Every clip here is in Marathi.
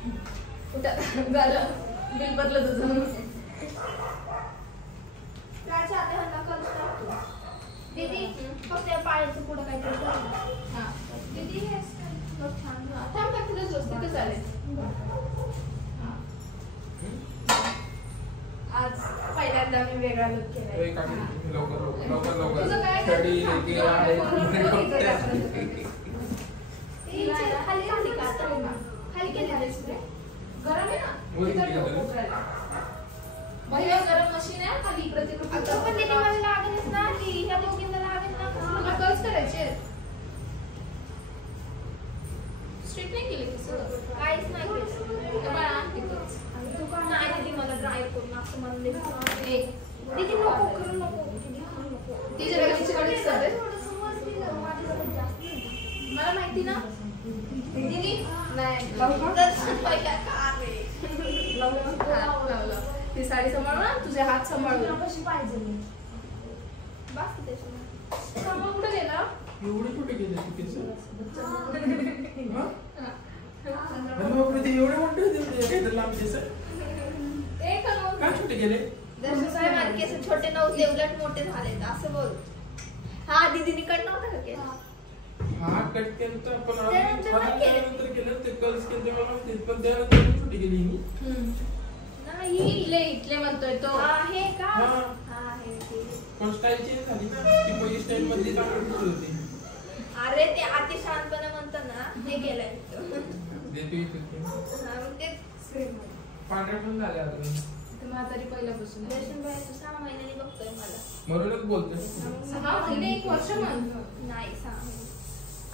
कुठं झालं बिल भरलं तुझं दीदी फक्त पायाचं पुढं काहीतरी हा दीदी हे छान थांब का तुझं स्वस्त चालेल आज पहिल्यांदा मी वेगळा लुक केलाय तुझं काय खाली केली गरम आहे ना भैया गरम मशीन आहे खाली इकडे तिकडे आता पण दीदी मला लागेलच ना ती ह्या दोघींना लागेल ना तुला कर्ज करायचे स्ट्रेट नाही केले कसं काहीच नाही केलं बाळा आणते कर्ज तू का नाही दीदी मला ड्राय करून असं म्हणले दीदी नको करू नको दीदी करू नको तिच्या घरची कडे सर मला माहिती ना दीदी नाही दर्शन पहिला का रे लावलं ती साडी सांभाळू ना तुझे हात सांभाळू कशी पाहिजे बस की त्याच्यामध्ये सांभाळ कुठे गेला एवढे कुठे गेले तिकीट एवढे मोठे होते काहीतरी लांबचे सर काय छोटे गेले दर्शन साहेब माझे केस छोटे नव्हते उलट मोठे झाले असं बोल हा दीदीने कट नव्हता का केला हा कट केलं तर आपण त्यानंतर केलं ते कर्ज केलं मला पण त्याला छोटी गेली नाही इथले म्हणतोय तो आहे का हा हा हे पण स्टाईल चेंज झाली ना ती पहिली स्टाईल मध्ये चांगली होती अरे ते अति शांतपणे म्हणतात ना हे केलंय पांढऱ्या पण झाल्या म्हातारी पहिल्यापासून दर्शन भाई 6 महिन्यांनी बघतोय मला म्हणूनच बोलतोय 6 महिने 1 वर्ष म्हणतो नाही 6 महिने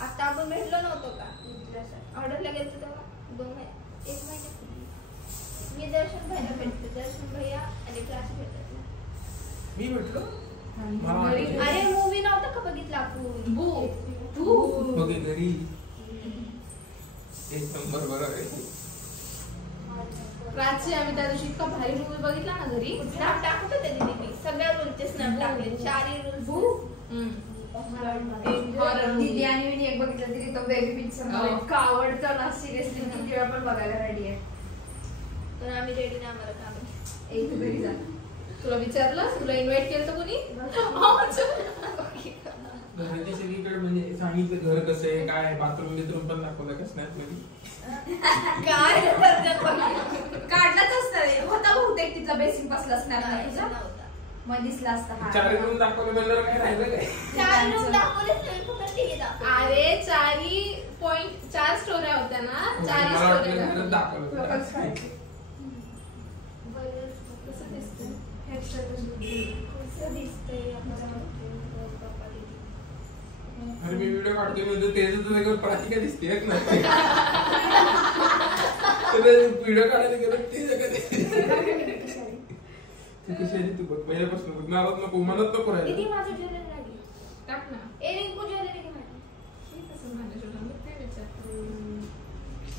आता आपण भेटलो नव्हतो का ऑर्डरला गेलो तेव्हा 2 महिने 1 महिने मी दर्शन भाईला भेटते दर्शन भैया आणि क्लास भेटत मी भेटलो अरे मूवी नव्हता का बघितला आपण तू बघे घरी एक नंबर बरोबर आहे रात्री आम्ही त्या दिवशी इतका भारी मूवी बघितला ना घरी स्नॅप टाकत होते दीदी मी सगळ्या रूलचे स्नॅप टाकले 4 रूल्स दीदी आणि मी एक बघितलं तरी तो बेबी पिक्चर इतका आवडतो ना सिरियसली किती वेळा पण बघायला रेडी आहे पण आम्ही रेडी नाही आम्हाला काम एक घरी जा तुला विचारलं तुला इन्व्हाइट केलं तर कोणी घराची सगळीकडे म्हणजे सांगितलं घर कसं आहे काय बाथरूम बिथरूम पण दाखवलं का स्नॅप मध्ये काय काढलाच असतं होता बहुतेक तिचा बेसिक बसला असणार ना तुझा नव्हता मग दिसला असता 4 रूम दाखवलं म्हणल्यावर काय राहिलं काय 4 रूम दाखवलेच नाही फक्त टीव्ही दाखवली अरे 4 स्टोऱ्या होत्या ना 4 मला वाटलं स्टोऱ्या घरात दाखवलं कसं दिसतं कसं दिसतंय अरे मी व्हिडिओ काढतोय म्हणजे त्याचं तुझ्याकडे प्रातिका दिसते एक ना व्हिडिओ काढायला गेलो ते सगळं तू कशी आहे तू बघ पहिल्यापासून बघ नाराज नको म्हणत नको दीदी राहिला माझं ज्वेलरी लागली टाक ना ए रिंकू ज्वेलरी घे माझी हे कसं माझ्या छोटा ते विचार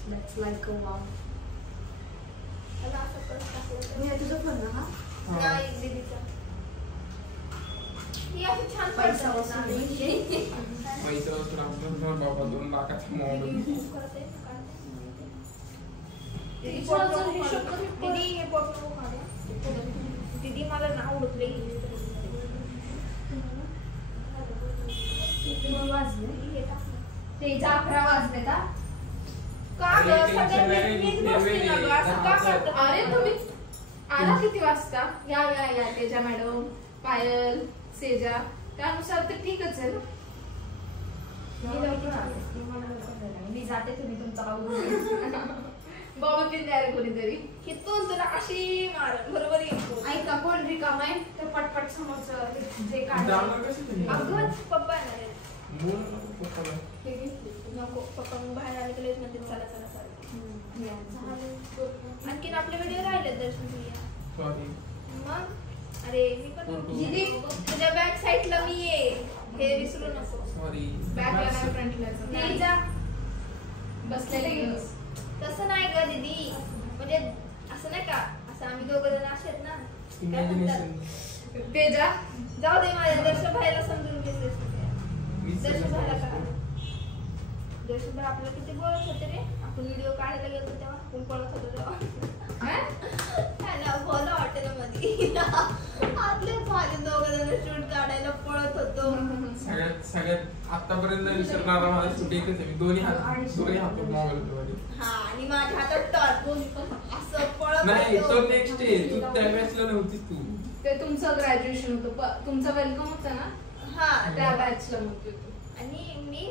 That's like a wow. त्याला असं परत टाकलं मी तुझा फोन ना हा नाही दीदीचा ही अशी छान पैसा पडतं वसूल पैसा वसूल आपलं बाबा 2 लाखाचा मोबाईल दीदी हे बघू दीदी मला नाव उडकले वाजले ते 11 वाजले का का ग सगळ्यांनी बसते ना ग असं का करतात अरे तुम्ही आला किती वाजता या तेजा मॅडम पायल सेजा त्यानुसार ते ठीकच आहे ना मी जाते तुम्ही तुमचा बाबा ते द्या रे कोणीतरी हिथून तुला अशी मार बरोबर येतो ऐका कोण रिकाम आहे तर पटपट समोरचं जे काढ जाणार कसं तुम्ही अगंच पप्पा येणार आहेत. बोल नको पप्पाला नको पप्पा मग बाहेर आले की म्हणते चला चला चला आणखीन आपले व्हिडिओ राहिले दर्शन भैया सॉरी मग अरे मी पण दीदी तुझ्या बॅक साईडला मी ये हे विसरू नको सॉरी बॅकला नाही फ्रंटला नाही जा बसलेले गेलोस तसं नाही ग दीदी म्हणजे असं नाही का असं आम्ही दोघं जण असे आहेत ना काय इमॅजिनेशन म्हणतात? तेजा जाऊ दे माझ्या दर्शन भाईला समजून घेतलेस दर्शन भाईला का दर्शन भाई आपल्याला किती बोलत होते रे आपण व्हिडिओ काढायला गेलो तेव्हा आपण पळत होतो तेव्हा. काय? त्याला बोला हॉटेलमध्ये आपले माझे दोघं जण शूट काढायला पळत होतो. सगळ्यात आतापर्यंत विसरणारा मला शूट एकच आहे. दोन्ही हात मोबाईल मध्ये. हा आणि माझ्या हातात टॉर्च असं पळत नाही होतो. तो नेक्स्ट आहे. तू त्या बॅचला नव्हतीस तू. ते तुमचं ग्रॅज्युएशन होतं तुमचं वेलकम होतं ना हा त्या बॅचला होती तू. आणि मी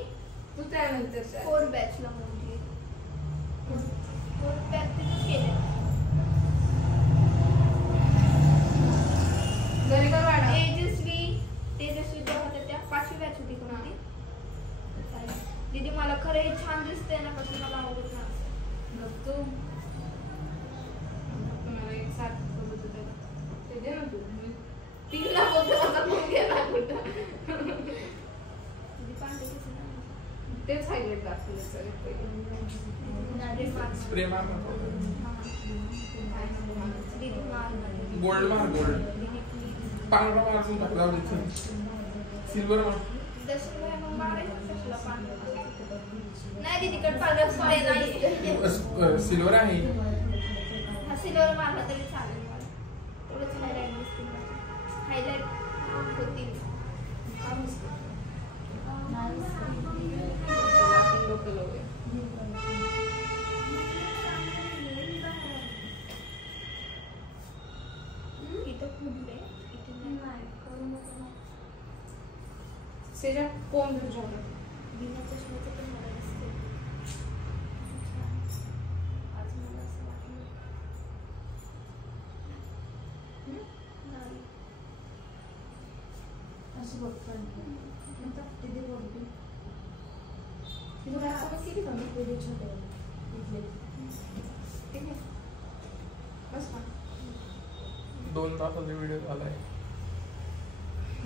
तू त्यानंतर 4 बॅचला म्हणजे 4 बॅच तिथेच केले. घरी कर मॅडम. तेजस्वी ज्या होत्या त्या 5वी बॅच होती कोणती. दीदी मला खरं हे छान दिसतंय ना कसं मला आवडत ना तू मला एक सारखं बघत होतं. ते दे ना तू. तीनला बघतो आता कोण गेला कुठं. दीदी पांढरे केस ना. तेच हायलाइट दाखवलं सगळं पहिले. स्प्रे मार दीदी मार गोल्ड मार गोल्ड. दीदी प्लीज पांढरा मारून टाकला सिल्वर मार. दर्शन भाई मग मारायचं कशाला पांढरं नाही दीदीकडे पांढरा स्प्रे नाही. सिल्वर आहे. हा सिल्वर मारला तरी चालेल मला. थोडंच हायलाइट दिसतील हायलाइट होतील. लोक लावूया. इथं फुटले इथे नाही करू नको. सेजा कोण तुझ्यावर बिना चष्म्याचं पण मला दिसते. आज मला असं वाटलं नाही. असं बघतो तिथे बोलते तुला असं किती कमी वेगळे छोटे इथले ठीक आहे बस का 2 तासाचा व्हिडिओ झालाय.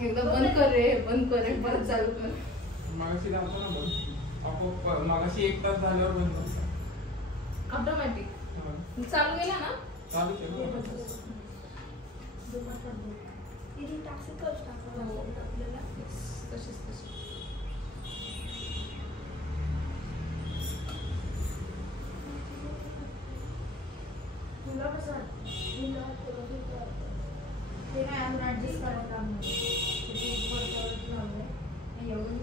एकदा बंद कर रे बंद कर रे परत चालू कर. मागाशी दाखवतो ना बघ. आपोआप मागाशी 1 तास झाल्यावर बंद होतं. ऑटोमॅटिक चालू केला ना. चालू केलं. दीदी टाकसे कच टाकावं लागतं आपल्याला. तशीच तशी तुला कसं वाटतं ते काय आपण ऍडजस्ट करायला लागणार एवढं